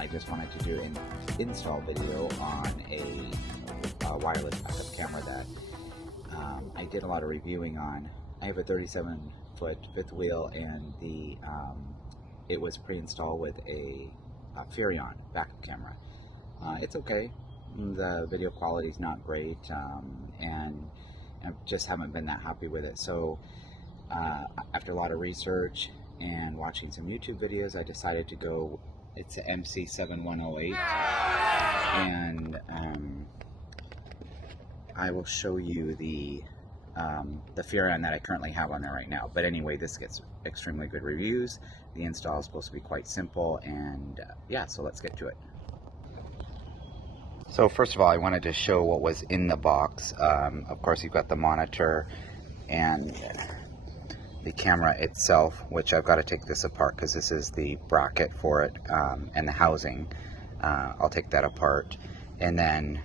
I just wanted to do an install video on a wireless backup camera that I did a lot of reviewing on. I have a 37-foot fifth wheel, and it was pre-installed with a Furion backup camera. It's okay. The video quality is not great, and I just haven't been that happy with it. So after a lot of research and watching some YouTube videos, I decided to go. It's a Mc7108, and I will show you the Furion that I currently have on there right now. But anyway, this gets extremely good reviews. The install is supposed to be quite simple, and yeah, so let's get to it. So first of all, I wanted to show what was in the box. Of course, you've got the monitor and the camera itself, which I've got to take this apart because this is the bracket for it, and the housing. I'll take that apart. And then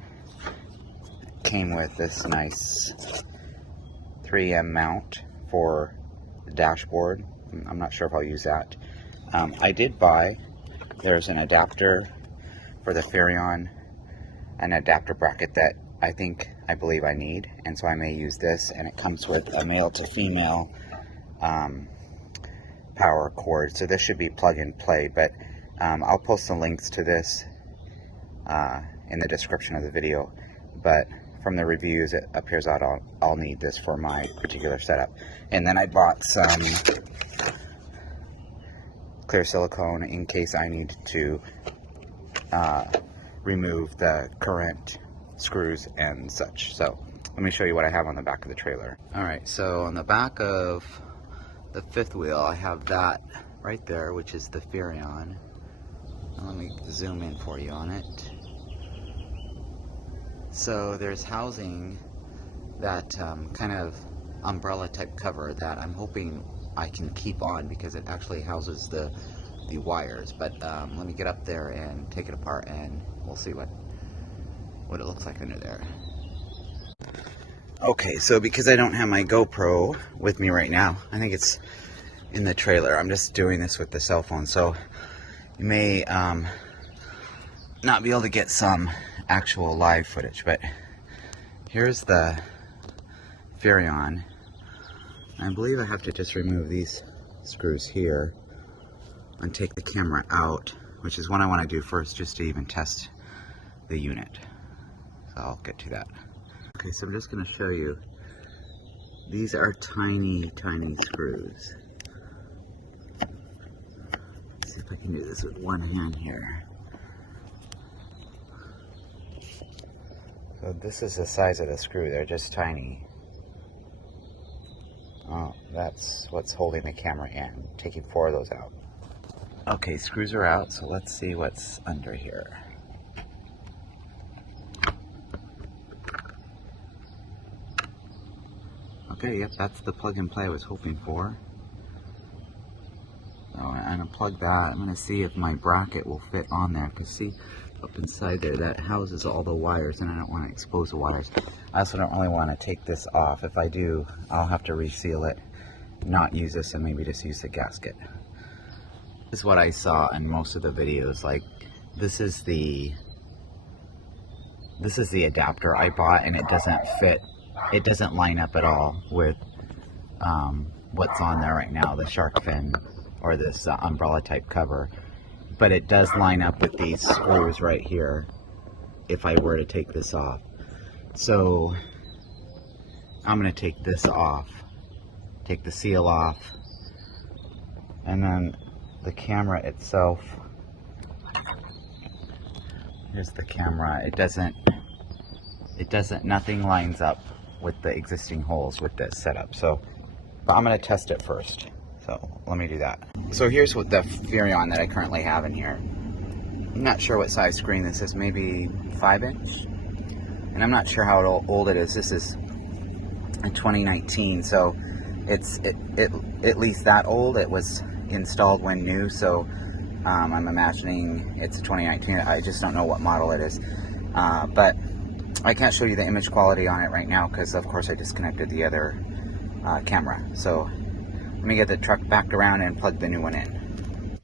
came with this nice 3M mount for the dashboard. I'm not sure if I'll use that. I did buy, there's an adapter for the Furion, an adapter bracket that I believe I need, and so I may use this, and it comes with a male to female power cord, so this should be plug and play. But I'll post the links to this in the description of the video. But from the reviews, it appears that I'll need this for my particular setup. And then I bought some clear silicone in case I need to remove the current screws and such. So let me show you what I have on the back of the trailer. Alright, so on the back of the fifth wheel, I have that right there, which is the Furion. Now let me zoom in for you on it. So there's housing, that kind of umbrella type cover that I'm hoping I can keep on because it actually houses the wires. But let me get up there and take it apart, and we'll see what it looks like under there. Okay, so because I don't have my GoPro with me right now, I think it's in the trailer. I'm just doing this with the cell phone, so you may not be able to get some actual live footage. But here's the Furion. I believe I have to just remove these screws here and take the camera out, which is what I want to do first, just to even test the unit. So I'll get to that. Okay, so I'm just going to show you. These are tiny, tiny screws. Let's see if I can do this with one hand here. So this is the size of the screw. They're just tiny. Oh, that's what's holding the camera in. Taking 4 of those out. Okay, screws are out, so let's see what's under here. Okay, yep, that's the plug and play I was hoping for. So I'm going to plug that. I'm going to see if my bracket will fit on there, because see, up inside there, that houses all the wires, and I don't want to expose the wires. I also don't really want to take this off. If I do, I'll have to reseal it, not use this, and maybe just use the gasket. This is what I saw in most of the videos. Like, this is the adapter I bought, and it doesn't fit. It doesn't line up at all with what's on there right now, the shark fin or this umbrella type cover. But it does line up with these screws right here if I were to take this off. So I'm going to take this off, take the seal off, and then the camera itself. Here's the camera. It doesn't, nothing lines up with the existing holes with this setup. So, but I'm going to test it first. So let me do that. So here's what the Furion that I currently have in here. I'm not sure what size screen this is, maybe 5-inch. And I'm not sure how old it is. This is a 2019, so it's at least that old. It was installed when new, so I'm imagining it's a 2019. I just don't know what model it is. But I can't show you the image quality on it right now because, of course, I disconnected the other camera. So let me get the truck back around and plug the new one in.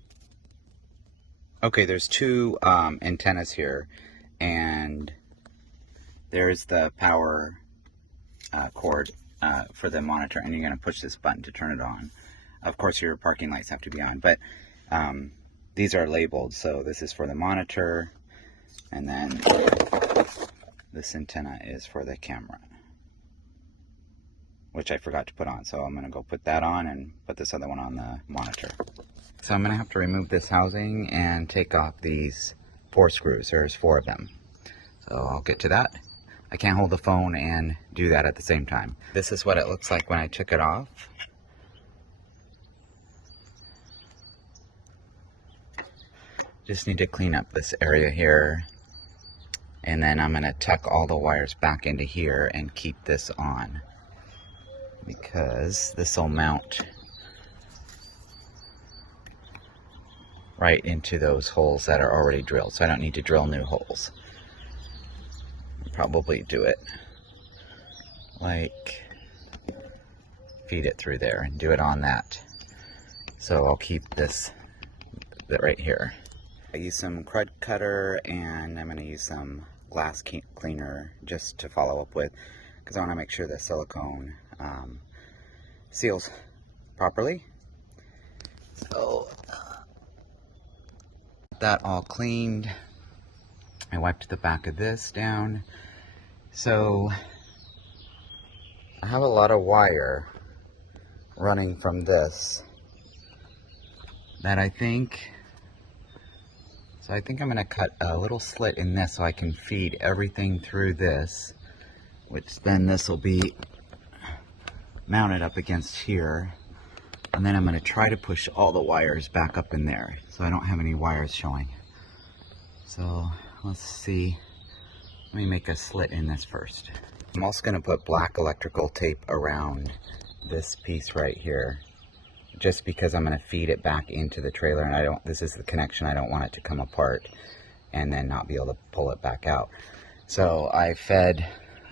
Okay, there's two antennas here, and there's the power cord for the monitor, and you're going to push this button to turn it on. Of course, your parking lights have to be on, but these are labeled, so this is for the monitor, and then this antenna is for the camera, which I forgot to put on, so I'm going to go put that on and put this other one on the monitor. So I'm going to have to remove this housing and take off these 4 screws. There's 4 of them. So I'll get to that. I can't hold the phone and do that at the same time. This is what it looks like when I took it off. Just need to clean up this area here. And then I'm going to tuck all the wires back into here and keep this on, because this will mount right into those holes that are already drilled, so I don't need to drill new holes. Probably do it like feed it through there and do it on that. So I'll keep this right here. I use some crud cutter, and I'm going to use some glass cleaner just to follow up with, because I want to make sure the silicone seals properly. So that all cleaned. I wiped the back of this down. So I have a lot of wire running from this that I think I'm going to cut a little slit in this so I can feed everything through this, which then this will be mounted up against here. And then I'm going to try to push all the wires back up in there so I don't have any wires showing. So let's see. Let me make a slit in this first. I'm also going to put black electrical tape around this piece right here, just because I'm going to feed it back into the trailer, and this is the connection. I don't want it to come apart and then not be able to pull it back out. So I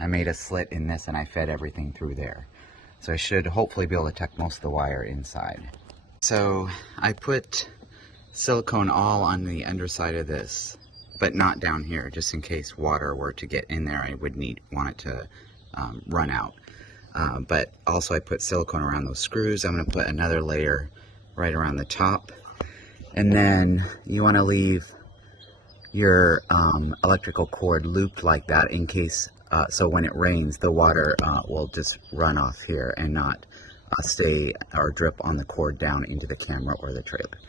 made a slit in this, and I fed everything through there. So I should hopefully be able to tuck most of the wire inside. So I put silicone all on the underside of this, but not down here, just in case water were to get in there. I would want it to run out. But also I put silicone around those screws. I'm going to put another layer right around the top. And then you want to leave your electrical cord looped like that in case, so when it rains, the water will just run off here and not stay or drip on the cord down into the camera or the trailer.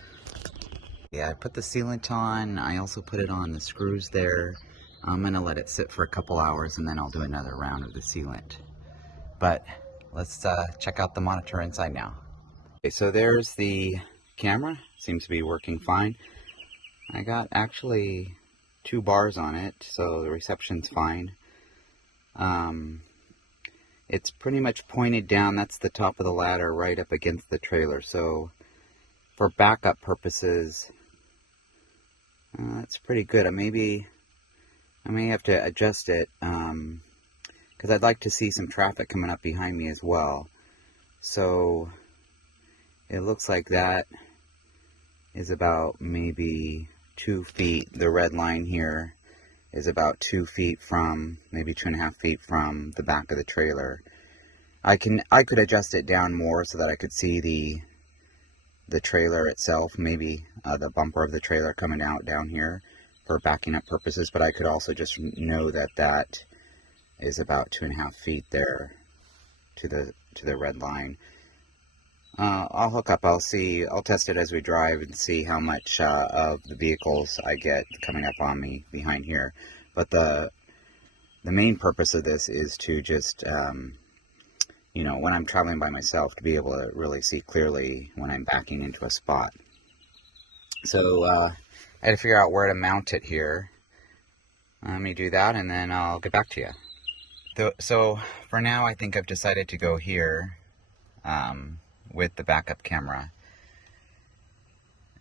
Yeah, I put the sealant on. I also put it on the screws there. I'm going to let it sit for a couple hours, and then I'll do another round of the sealant. But let's check out the monitor inside now. Okay, so there's the camera. Seems to be working fine. I got actually 2 bars on it, so the reception's fine. It's pretty much pointed down. That's the top of the ladder right up against the trailer. So for backup purposes, that's pretty good. I may have to adjust it, because I'd like to see some traffic coming up behind me as well. So it looks like that is about maybe 2 feet. The red line here is about 2 feet from, maybe 2.5 feet from the back of the trailer. I could adjust it down more so that I could see the trailer itself, maybe the bumper of the trailer coming out down here for backing up purposes, but I could also just know that that is about 2.5 feet there to the red line. I'll hook up, I'll test it as we drive and see how much of the vehicles I get coming up on me behind here. But the main purpose of this is to just, you know, when I'm traveling by myself, to be able to really see clearly when I'm backing into a spot. So I had to figure out where to mount it here. Let me do that, and then I'll get back to you. So for now, I think I've decided to go here with the backup camera.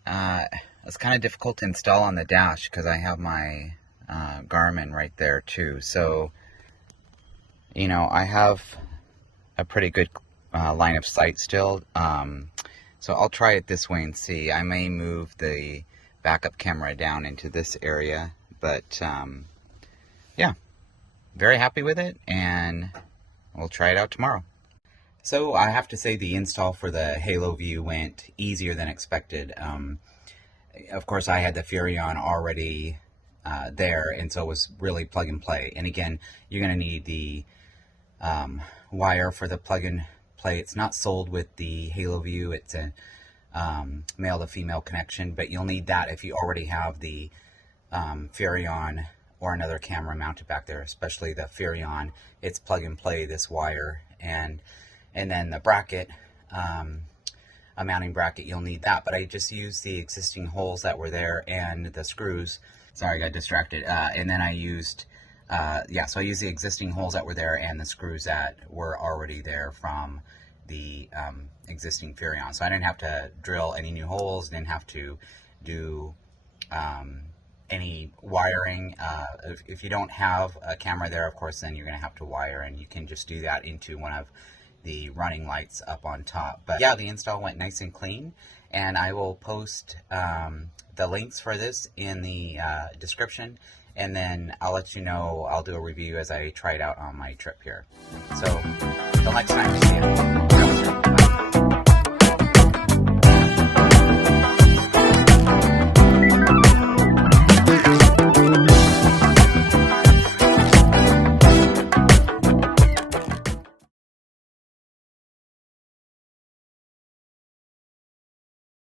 It's kind of difficult to install on the dash because I have my Garmin right there too. So, you know, I have a pretty good line of sight still. So I'll try it this way and see. I may move the backup camera down into this area. But yeah, very happy with it, and we'll try it out tomorrow. So I have to say the install for the Haloview went easier than expected. Of course, I had the Furion already there, and so it was really plug and play. And again, you're going to need the wire for the plug and play. It's not sold with the Haloview. It's a male to female connection, but you'll need that if you already have the Furion or another camera mounted back there, especially the Furion. It's plug and play, this wire, and then the bracket, a mounting bracket, you'll need that. But I just used the existing holes that were there and the screws. Sorry, I got distracted. And then I used, so I used the existing holes that were there and the screws that were already there from the existing Furion. So I didn't have to drill any new holes, didn't have to do any wiring. If you don't have a camera there, of course, then you're going to have to wire, and you can just do that into one of the running lights up on top. But yeah, the install went nice and clean, and I will post the links for this in the description, and then I'll let you know. I'll do a review as I try it out on my trip here. So until next time, see ya.